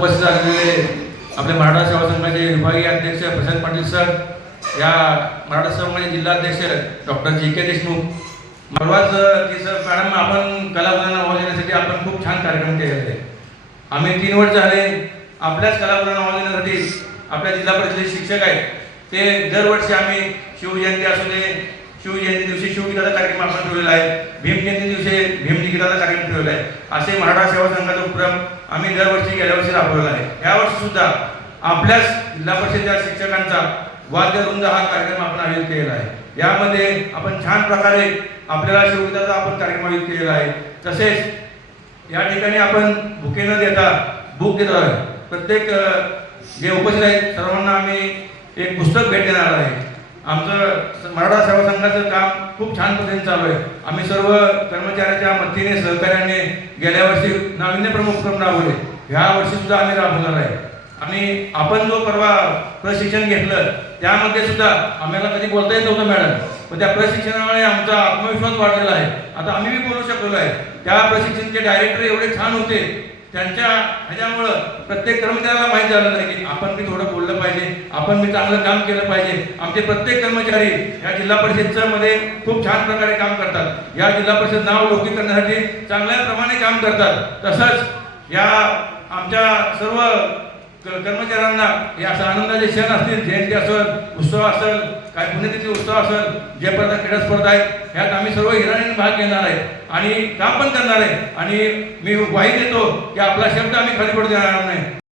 उपस्थित असलेले आपले मराठा सेवा संघाचे विभागीय अध्यक्ष प्रशांत पाटील सर या मराठा सेवा संघाचे जिल्हाध्यक्ष डॉक्टर जी के देशमुख. परवाच की सर मॅडम आपण कलाकारांना आवाज देण्यासाठी आपण खूप छान कार्यक्रम केलेले आहे आम्ही तीन वर्ष झाले आपल्याच कलाकारांना आवाज देण्यासाठी आपल्या जिल्हा परिषदेचे शिक्षक आहेत. ते दरवर्षी आम्ही शिवजयंती असू दे शिवजयंती दिवशी शिवगीताचा कार्यक्रम आपण ठेवलेला आहे. भीमजयंती दिवशी भीमगीताचा कार्यक्रम ठेवलेला आहे. असे मराठा सेवा संघाचा उपक्रम आम्ही दरवर्षी गेल्या वर्षी राबवला आहे. यावर्षी सुद्धा आपल्याच जिल्हा परिषदेच्या शिक्षकांचा वाद्यवृंद हा कार्यक्रम आपण आयोजित केलेला आहे. यामध्ये आपण छान प्रकारे आपल्याला शिवगीताचा आपण कार्यक्रम आयोजित केलेला आहे. तसेच या ठिकाणी आपण बुके न देता बुक देत आहे प्रत्येक जे उपस्थित आहेत सर्वांना आम्ही एक पुस्तक भेट देणार आहे. आमचं मराठा सेवा संघाचं काम खूप छान पद्धतीने चालू आहे. आम्ही सर्व कर्मचाऱ्याच्या मदतीने सहकार्याने गेल्या वर्षी नाविन्यप्रमुख उपक्रम राबवले. ह्या वर्षी सुद्धा आम्ही राबवणार आहे. आणि आपण जो परवा प्रशिक्षण घेतलं त्यामध्ये सुद्धा आम्हाला कधी बोलता येत नव्हतं मॅडम. पण त्या प्रशिक्षणामुळे आमचा आत्मविश्वास वाढलेला आहे. आता आम्ही बी बोलू शकलेलो आहे. त्या प्रशिक्षणचे डायरेक्टर एवढे छान होते. त्यांच्या ह्याच्यामुळं प्रत्येक कर्मचाऱ्याला माहीत झालं नाही की आपण बी थोडं बोललं पाहिजे. आपण मी चांगलं काम केलं पाहिजे. आमचे प्रत्येक कर्मचारी या जिल्हा परिषदच्या मध्ये खूप छान प्रकारे काम करतात. या जिल्हा परिषद नाव लोकी करण्यासाठी चांगल्या प्रमाणे काम करतात. तसंच या आमच्या सर्व कर्मचाऱ्यांना हे असं आनंदाचे क्षण असतील. जयंती असेल उत्सव असेल काय पुण्यतिथी उत्सव असेल जे प्रकार क्रीडा स्पर्धा आहेत ह्यात आम्ही सर्व हिराणीने भाग घेणार आहे. आणि काम पण करणार आहे. आणि मी ग्वाही देतो की आपला शब्द आम्ही खाली पडू देणार नाही.